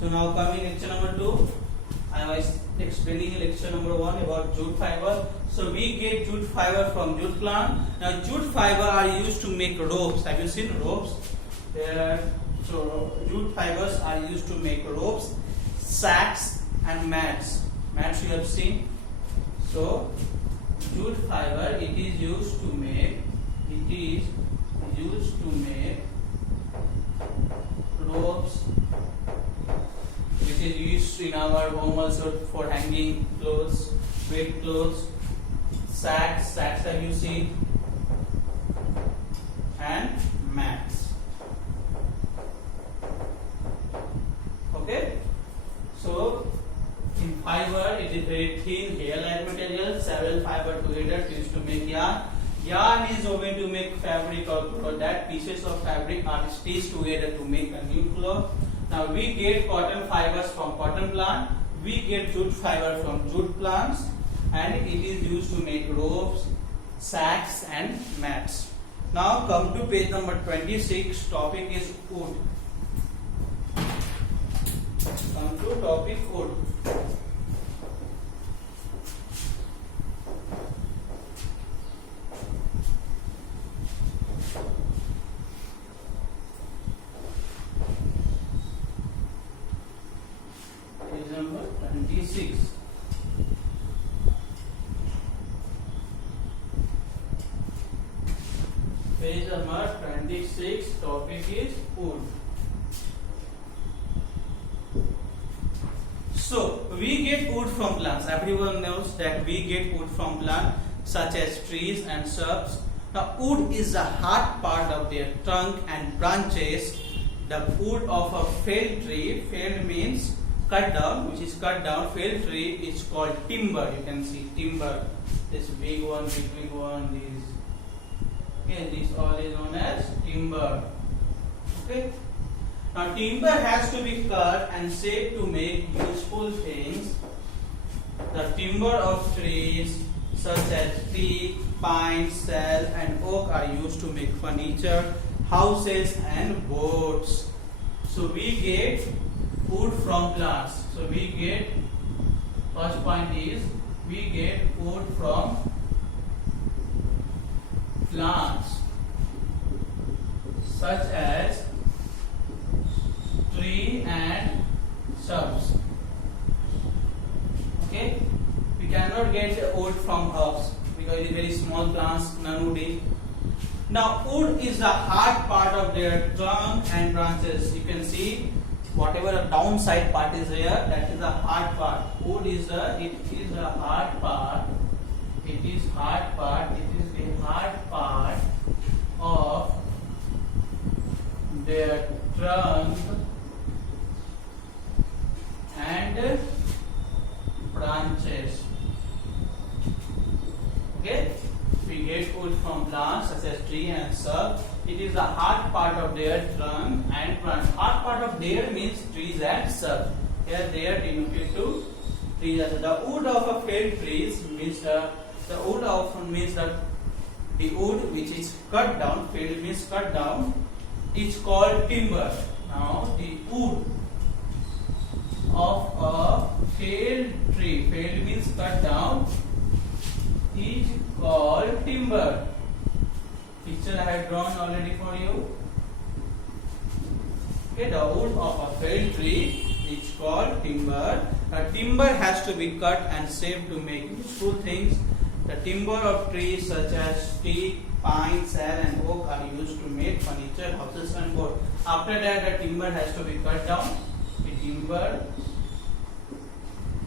So now coming lecture number 2, I was explaining lecture number 1 about jute fiber. So we get jute fiber from jute plant. Now jute fiber are used to make ropes. Have you seen ropes? So jute fibers are used to make ropes, sacks and mats. Mats you have seen. So jute fiber it is used to make ropes, which is used in our home also for hanging clothes, wet clothes, sacks have you seen, and mats. Okay, so in fiber it is very thin hair-like material. Several fiber together used to make yarn. Yarn is woven to make fabric or cloth. That pieces of fabric are stitched together to make a new cloth. Now we get cotton fibers from cotton plant. We get jute fiber from jute plants, and it is used to make ropes, sacks, and mats. Now come to page number 26. Topic is wood. Come to topic wood. Page number 26. Page number 26. Topic is wood. So we get wood from plants. Everyone knows that we get wood from plants such as trees and shrubs. Now wood is the hard part of their trunk and branches. The wood of a felled tree, felled means cut down, which is cut down. Felled tree is called timber. You can see timber. This big one, big one. This all is known as timber. Okay. Now timber has to be cut and shaped to make useful things. The timber of trees such as teak, pine, sal, and oak are used to make furniture, houses, and boats. So we get wood from plants. So we get, first point is we get wood from plants such as tree and shrubs. Okay, we cannot get wood from herbs because it is very small plants, non-woody. Now wood is the hard part of their trunk and branches. You can see whatever the downside part is there, that is the hard part. Wood is the hard part. It is the hard part of their trunk and branches. Okay, we get wood from plants such as tree and shrub. It is the hard part of their trunk and branch. Hard part of their means trees and shrub. Here they are denoted to trees. The wood of a felled trees means the wood which is cut down. Felled means cut down. Is called timber. Now the wood of a felled tree, felled means cut down, is called timber. Picture I have drawn already for you. Okay, the wood of a felled tree is called timber. The timber has to be cut and shaped to make useful things. The timber of trees such as teak, pine, sal, and oak are used to make furniture, houses, and boat. After that, the timber has to be cut down. The timber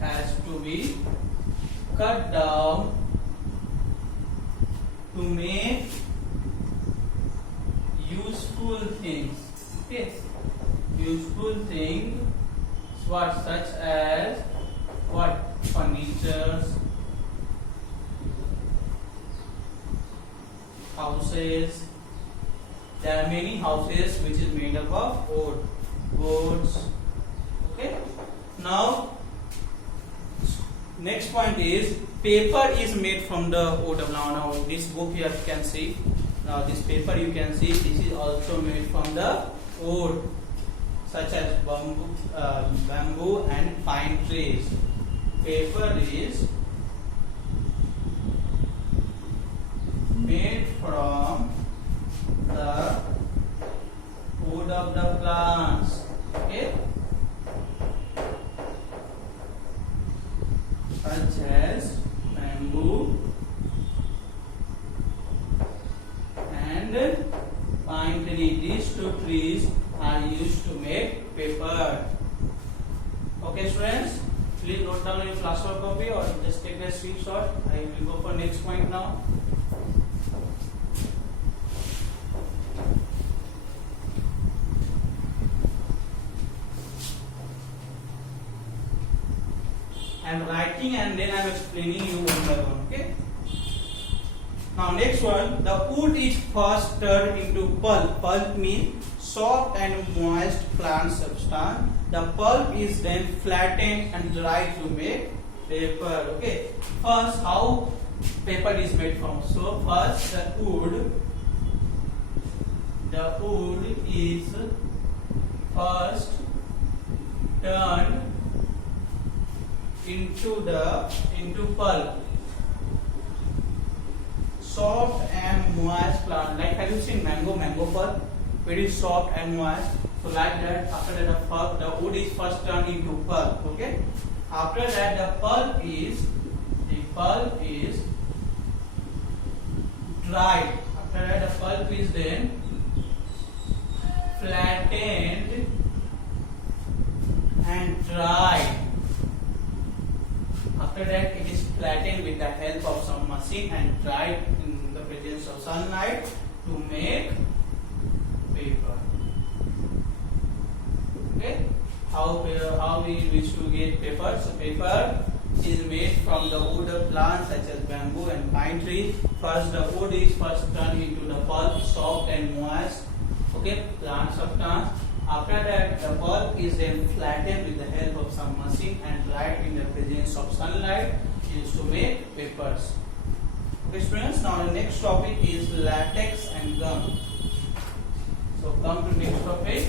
has to be cut down to make useful things. Okay, useful things. What, such as what? Furnitures, houses. There are many houses which is made up of wood, boards. Okay. Now, next point is paper is made from the wood. Now this book here you can see. Now this paper you can see this is also made from the wood. such as bamboo and pine trees. Paper is made from the wood of the plants. Okay, such as bamboo and pine tree. These two trees are used to make paper. Okay, students, please note down your flashcard copy or just take a screenshot. I will go for next point now. I am writing and then I am explaining you one by one. Okay. Now next one, the wood is first turned into pulp. Pulp means soft and moist plant substance. The pulp is then flattened and dried to make paper. Okay. First, how paper is made from? So first, the wood is first turned into pulp. Soft and moist plant. Like, have you seen mango pulp? Very soft and moist. So like that, after that the wood is first turned into pulp. Okay. After that the pulp is dried. After that the pulp is then flattened and dried. After that it is flattened with the help of some machine and dried in the presence of sunlight to make paper. Okay, how we wish to get paper? So paper is made from the wood of plants such as bamboo and pine tree. First, the wood is first turned into the pulp, soft and moist. Okay, plant substance. After that, the pulp is then flattened with the help of some machine and dried in the presence of sunlight, used to make papers. Okay, students. Now the next topic is latex and gum. So come to next topic.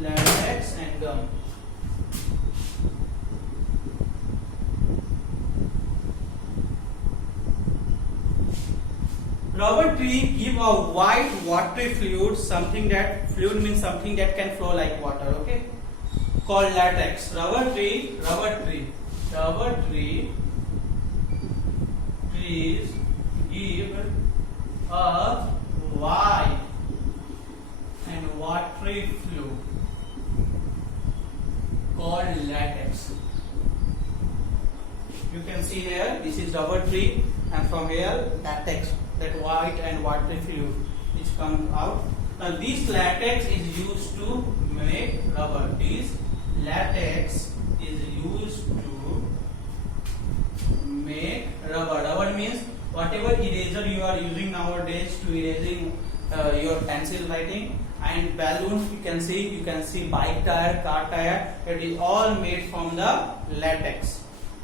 Latex and gum. Rubber tree give a white watery fluid. Fluid means something that can flow like water. Okay, called latex. Rubber trees give a white and watery fluid called latex. You can see here, this is rubber tree, and from here latex, that white and watery fluid which comes out. Now this latex is used to make rubber. This latex is used to make rubber. Rubber means whatever eraser you are using nowadays to erasing your pencil writing, and balloons you can see bike tire, car tire, it is all made from the latex.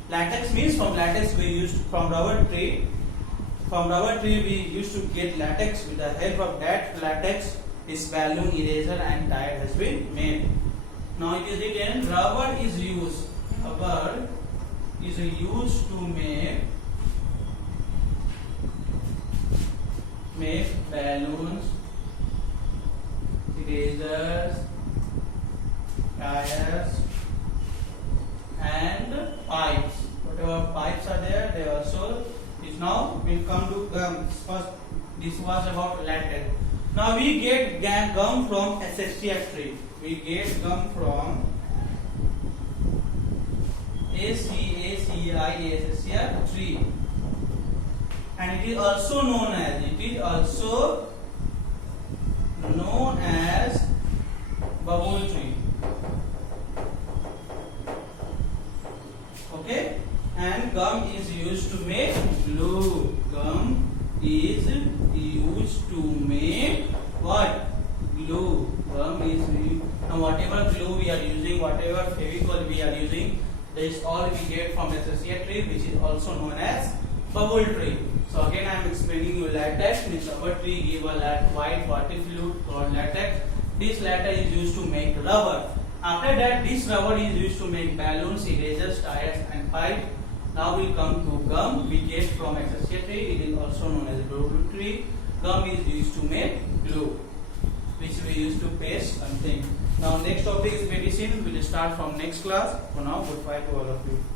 Latex means from latex we used from rubber tree. From rubber tree we used to get latex. With the help of that latex, this balloon, eraser and tire has been made. Now it is written rubber is used to make balloons, erasers, tires and pipes. Whatever pipes are there, they also is. Now we come to gum. First, this was about latex. Now we get gum from acacia tree. We get gum from acacia tree, and it is also known as bubble tree. Okay, and gum is used to make glue. Gum is used to make what? Glue. Gum is used. Now whatever glue we are using, whatever Fevicol we are using, this is all we get from acacia tree, which is also known as bubble tree. So again I am explaining bringing you latex. Means our tree give a white water fluid called latex. This latex is used to make rubber. After that, this rubber is used to make balloons, erasers, tires, and pipe. Now we come to gum. We get from acacia tree. It is also known as broadwood tree. Gum is used to make glue, which we use to paste something. Now next topic is medicine. We will start from next class. For now, goodbye to all of you.